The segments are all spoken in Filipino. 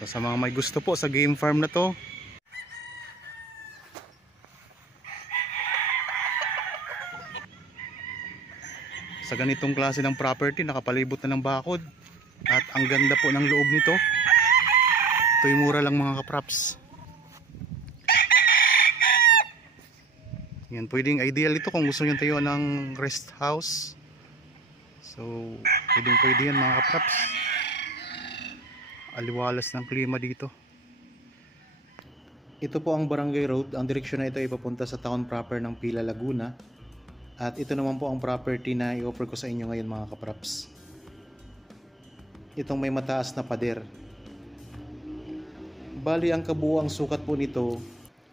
So sa mga may gusto po sa game farm na to, sa ganitong klase ng property, nakapalibot na ng bakod at ang ganda po ng loob nito. Ito'y mura lang mga kapraps. Yan, pwedeng ideal ito kung gusto nyo tayo ng rest house. So pwede yan mga kapraps. Aliwalas ng klima dito. Ito po ang Barangay Road. Ang direksyon na ito ay papunta sa town proper ng Pila, Laguna. At ito naman po ang property na i-offer ko sa inyo ngayon mga kapraps. Itong may mataas na pader. Bali ang kabuuang sukat po nito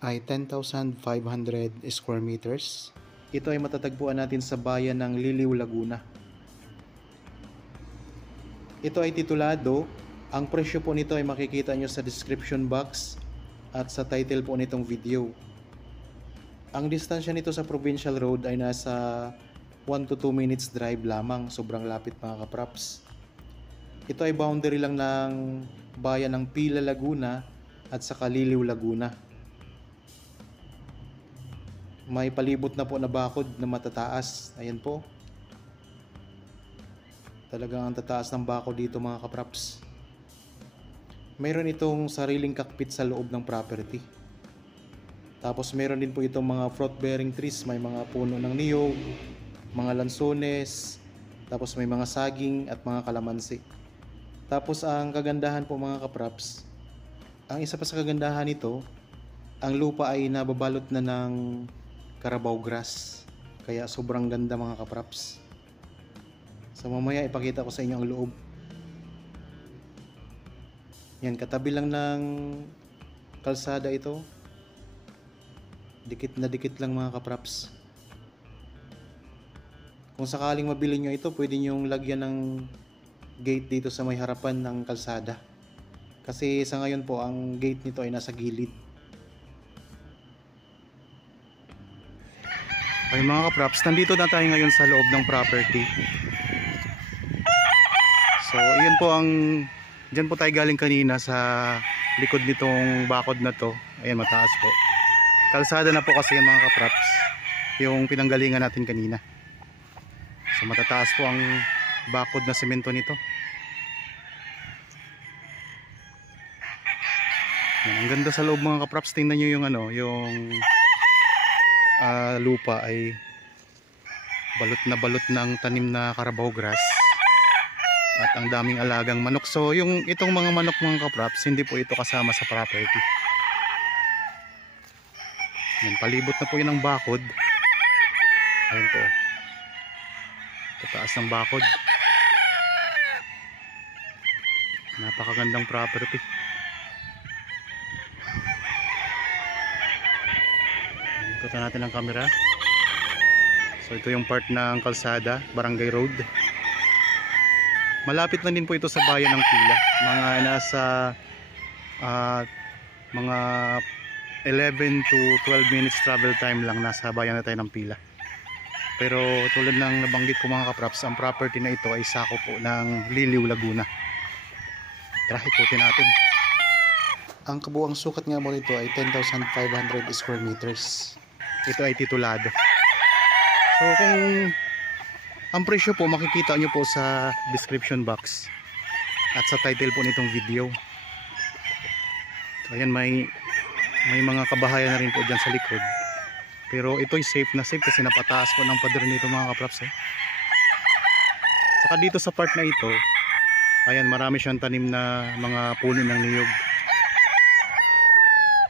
ay 10,500 square meters. Ito ay matatagpuan natin sa bayan ng Liliw, Laguna. Ito ay titulado. Ang presyo po nito ay makikita nyo sa description box at sa title po nitong video. Ang distansya nito sa provincial road ay nasa 1 to 2 minutes drive lamang. Sobrang lapit mga kapraps. Ito ay boundary lang ng bayan ng Pila, Laguna at sa Liliw, Laguna. May palibot na po na bakod na matataas. Ayan po. Talagang ang tataas ng bakod dito mga kapraps. Mayroon itong sariling cockpit sa loob ng property. Tapos mayroon din po itong mga fruit bearing trees. May mga puno ng niyog, mga lansones, tapos may mga saging at mga kalamansi. Tapos ang kagandahan po mga kapraps, ang isa pa sa kagandahan nito, ang lupa ay nababalot na ng Carabao grass. Kaya sobrang ganda mga kapraps. So mamaya ipakita ko sa inyo ang loob. Yan, katabi lang ng kalsada ito. Dikit na dikit lang mga kapraps. Kung sakaling mabili nyo ito, pwede nyong lagyan ng gate dito sa may harapan ng kalsada. Kasi sa ngayon po, ang gate nito ay nasa gilid. Okay mga kapraps, nandito na tayo ngayon sa loob ng property. So, iyan po ang... Diyan po tayo galing kanina sa likod nitong bakod na to. Ayan, mataas po. Kalsada na po kasi yan mga kapraps, yung pinanggalingan natin kanina. So matataas po ang bakod na semento nito. Yan, ang ganda sa loob mga kapraps. Tingnan nyo yung yung lupa ay balot ng tanim na Carabao grass. At ang daming alagang manok. So yung itong mga manok mga kapraps, hindi po ito kasama sa property. Yan, palibot na po yun ng bakod. Ayan po. Tataas ng bakod. Napakagandang property. Ikutan natin ang camera. So ito yung part ng kalsada, Barangay Road. Malapit na din po ito sa bayan ng Pila. Mga nasa mga 11 to 12 minutes travel time lang, nasa bayan na tayo ng Pila. Pero tulad ng nabanggit ko mga kapraps, ang property na ito ay sako po ng Liliw, Laguna. Tara, ikutin natin. Ang kabuang sukat nga mo nito ay 10,500 square meters. Ito ay titulado. So kung ang presyo po makikita nyo po sa description box at sa title po nitong video. So ayan, may mga kabahayan na rin po dyan sa likod. Pero ito'y safe na safe kasi napataas po ng pader nito mga kapraps. Saka dito sa part na ito, ayan, marami siyang tanim na mga puno ng niyog.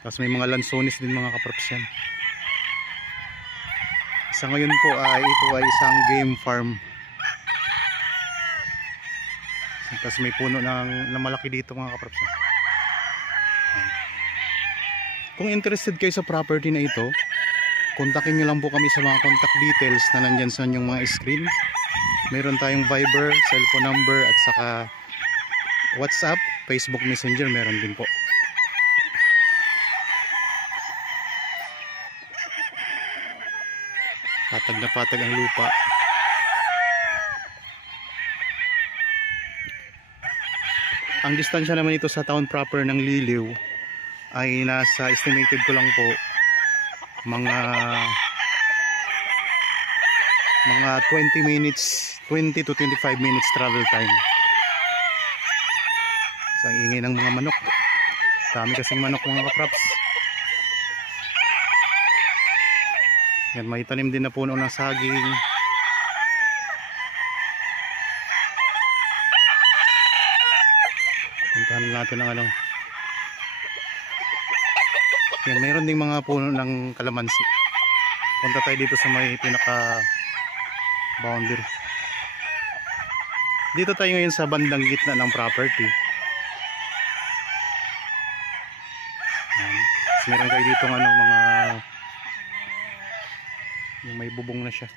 Tapos may mga lansones din mga kapraps yan. Sa ngayon po ay ito ay isang game farm. Tapos may puno na malaki dito mga kapraps. Kung interested kayo sa property na ito, kontakin nyo lang po kami sa mga contact details na nandyan sa inyong mga screen. Meron tayong Viber, cellphone number at saka WhatsApp, Facebook Messenger meron din po. Patag na patag ang lupa. Ang distansya naman ito sa town proper ng Liliw ay nasa estimated ko lang po mga 20 minutes, 20 to 25 minutes travel time. So ang ingay ng mga manok, dami kasing manok mga kapraps. Yan, may tanim din na puno ng saging. Puntahan natin ang ano. Yan, mayroon ding mga puno ng kalamansi. Punta tayo dito sa may pinaka boundary. Dito tayo ngayon sa bandang gitna ng property. Yan. Meron kayo dito ng ano, mga yung may bubong na siya.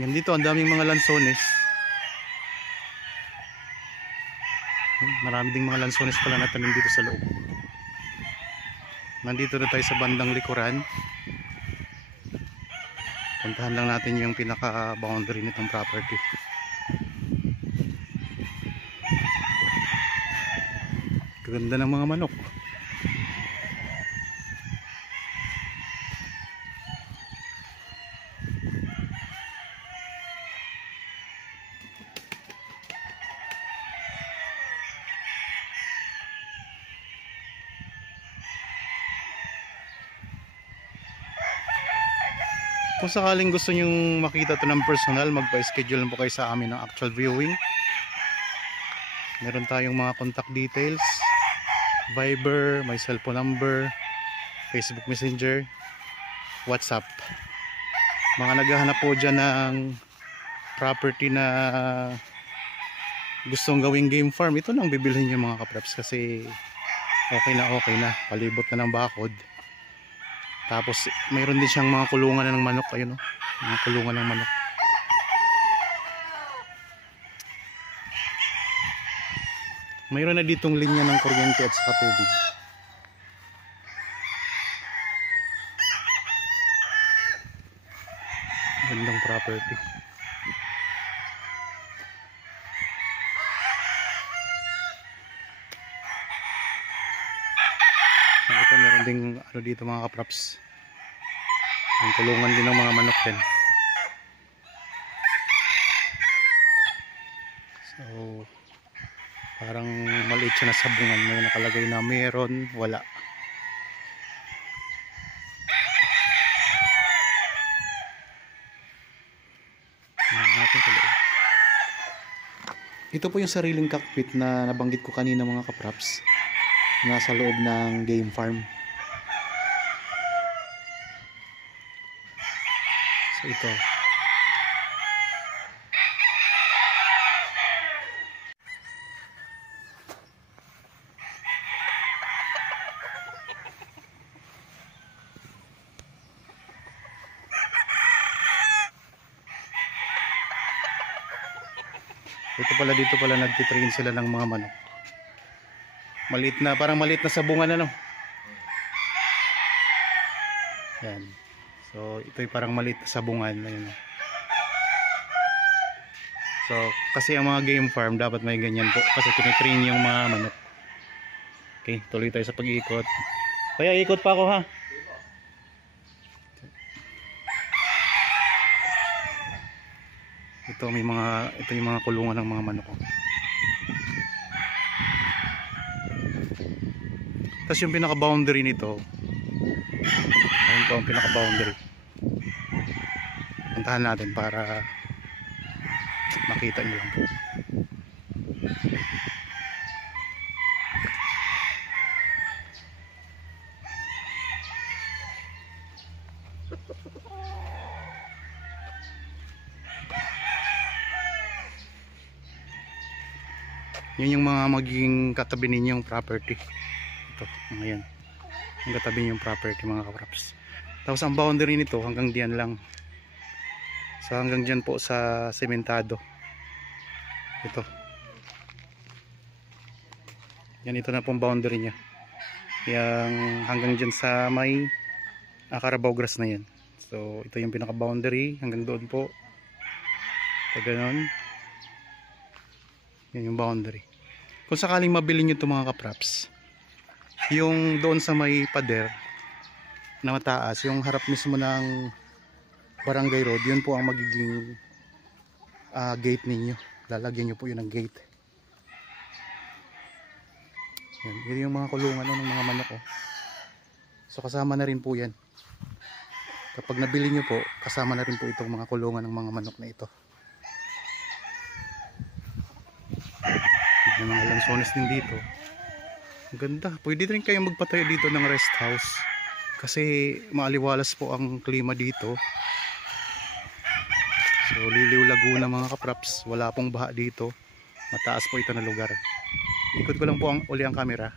Yan, dito ang daming mga lansones. Marami ding mga lansones pala na tanim dito sa loob. Nandito na tayo sa bandang likuran. Puntahan lang natin yung pinaka boundary nitong property. Ganda ng mga manok. Kung sakaling gusto nyong makita ito ng personal, magpa-schedule lang po kayo sa amin ng actual viewing. Meron tayong mga contact details, Viber, my cellphone number, Facebook Messenger, WhatsApp. Mga naghahanap po dyan ng property na gustong gawing game farm, ito nang bibilhin nyo mga kapraps, kasi okay na, palibot na ng bakod. Tapos mayroon din siyang mga kulungan na ng manok, ayun, mga kulungan ng manok. Mayroon na ditong linya ng kuryente at saka tubig. Gandang property. Ito meron ding ano dito mga kapraps, ang kulungan din ng mga manok din. So parang maliit siya na sabungan, may nakalagay na meron, wala. Ito po yung sariling cockpit na nabanggit ko kanina mga kapraps, nasa loob ng game farm. So ito. Ito pala, dito pala nagtitrain sila ng mga manok. Maliit na, parang maliit na sabungan ano. Yan. So ito'y parang maliit na sabungan. Ayun. So kasi ang mga game farm dapat may ganyan po, kasi tinitrain yung mga manok. Okay, tuloy tayo sa pag-iikot. Kaya ikot pa ako ha. Ito yung mga kulungan ng mga manok. Tapos yung pinaka boundary nito, ayun po ang pinaka boundary. Puntahan natin para makita nyo lang po. Yun yung mga magiging katabi ninyong property. Ito, ngayon. Ang katabi ninyong property mga kapraps. Tapos ang boundary nito hanggang diyan lang. So hanggang diyan po sa sementado. Ito. Yan, ito na pong boundary niya. Yang hanggang diyan sa may Carabao grass na yan. So ito yung pinaka boundary hanggang doon po. Ito ganon. Yan yung boundary. Kung sakaling mabili nyo ito mga kapraps, yung doon sa may pader na mataas, yung harap mismo ng barangay road, yun po ang magiging gate ninyo. Lalagyan nyo po yun ng gate. Yan, yun yung mga kulungan ng mga manok. Oh. So kasama na rin po yan. Kapag nabili nyo po, kasama na rin po itong mga kulungan ng mga manok na ito. May mga lansones din dito. Ang ganda. Pwede rin kayong magpatayo dito ng rest house. Kasi maaliwalas po ang klima dito. So Liliw Laguna mga kapraps. Wala pong baha dito. Mataas po ito na lugar. Ikot ko lang po uli ang camera.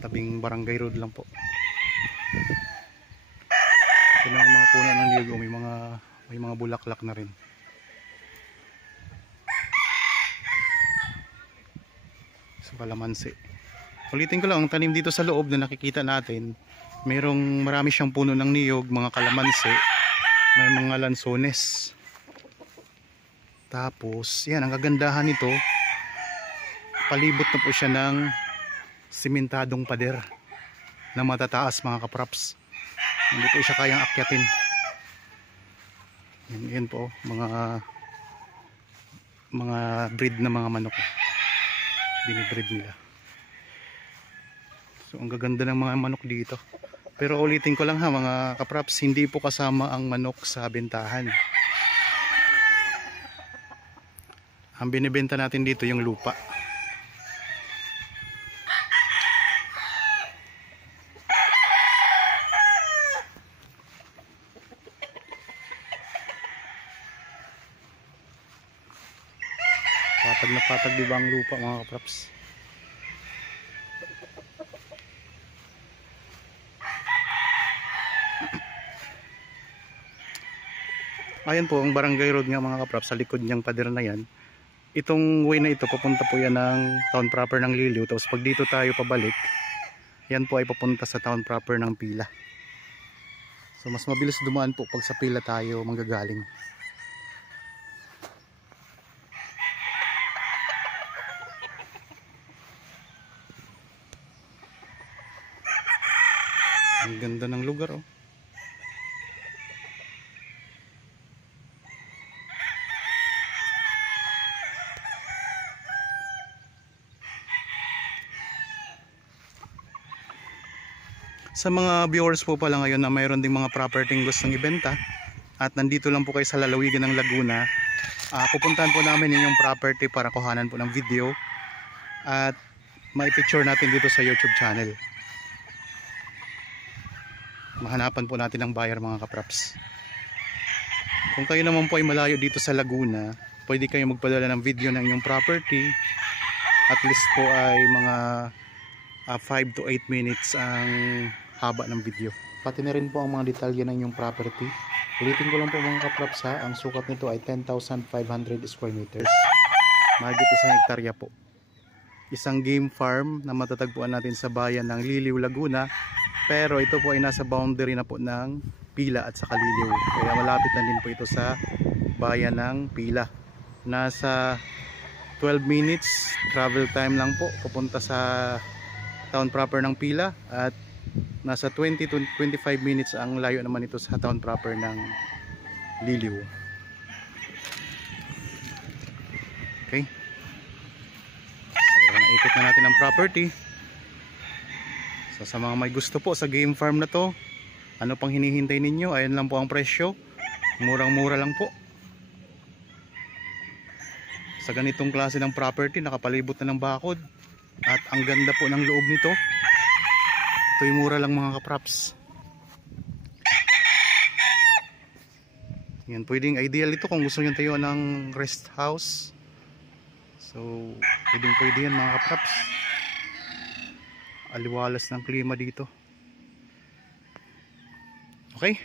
Tabing barangay road lang po. Ito na ang mga puno ng niyog. May mga bulaklak na rin. Sa kalamansi. Ulitin ko lang, ang tanim dito sa loob na nakikita natin, marami siyang puno ng niyog, mga kalamansi, may mga lansones. Tapos yan, ang kagandahan nito, palibot na po siya ng simentadong pader na matataas mga kapraps. Hindi po siya kayang akyatin. Yan po mga breed na mga manok. Binibreed nila. So ang gaganda ng mga manok dito. Pero ulitin ko lang ha mga kapraps, hindi po kasama ang manok sa bentahan. Ang binibenta natin dito yung lupa. Patag na patag diba ang lupa mga kapraps. Ayan po ang barangay road nga mga kapraps. Sa likod niyang pader na yan, itong way na ito papunta po yan ng town proper ng Liliw. Tapos pag dito tayo pabalik, yan po ay papunta sa town proper ng Pila. So mas mabilis dumaan po pag sa Pila tayo manggagaling. Ang ganda ng lugar oh. Sa mga viewers po pala ngayon na mayroon ding mga property gustong ibenta at nandito lang po kayo sa lalawigan ng Laguna, pupuntahan po namin yung property para kuhanan po ng video at mai-picture natin dito sa YouTube channel. Mahanapan po natin ang buyer mga kapraps. Kung kayo naman po ay malayo dito sa Laguna, pwede kayo magpadala ng video ng inyong property. At least po ay mga 5 to 8 minutes ang haba ng video. Pati na rin po ang mga detalye ng inyong property. Ulitin ko lang po mga kapraps ha, ang sukat nito ay 10,500 square meters. Mahigit 1 hektarya po. Isang game farm na matatagpuan natin sa bayan ng Liliw, Laguna. Pero ito po ay nasa boundary na po ng Pila at saka Liliw. Kaya malapit na din po ito sa bayan ng Pila. Nasa 12 minutes travel time lang po papunta sa town proper ng Pila. At nasa 20 to 25 minutes ang layo naman ito sa town proper ng Liliw. Okay. So naikot na natin ang property. So sa mga may gusto po sa game farm na to, ano pang hinihintay ninyo? Ayan lang po ang presyo. Murang-mura lang po. Sa ganitong klase ng property, nakapalibot na ng bakod. At ang ganda po ng loob nito. Ito'y mura lang mga kapraps. Yan, pwedeng ideal ito kung gusto nyo tayo ng rest house. So pwede yan mga kapraps. Aliwalas ng klima dito. Okay,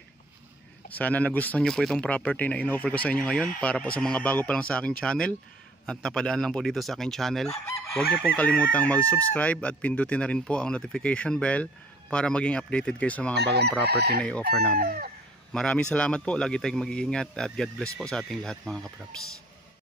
sana nagustuhan nyo po itong property na in-offer ko sa inyo ngayon para po sa mga bago pa lang sa aking channel at napadaan lang po dito sa aking channel. Huwag niyo pong kalimutang mag-subscribe at pindutin na rin po ang notification bell para maging updated kayo sa mga bagong property na i-offer namin. Maraming salamat po. Lagi tayong mag-iingat at God bless po sa ating lahat mga kapraps.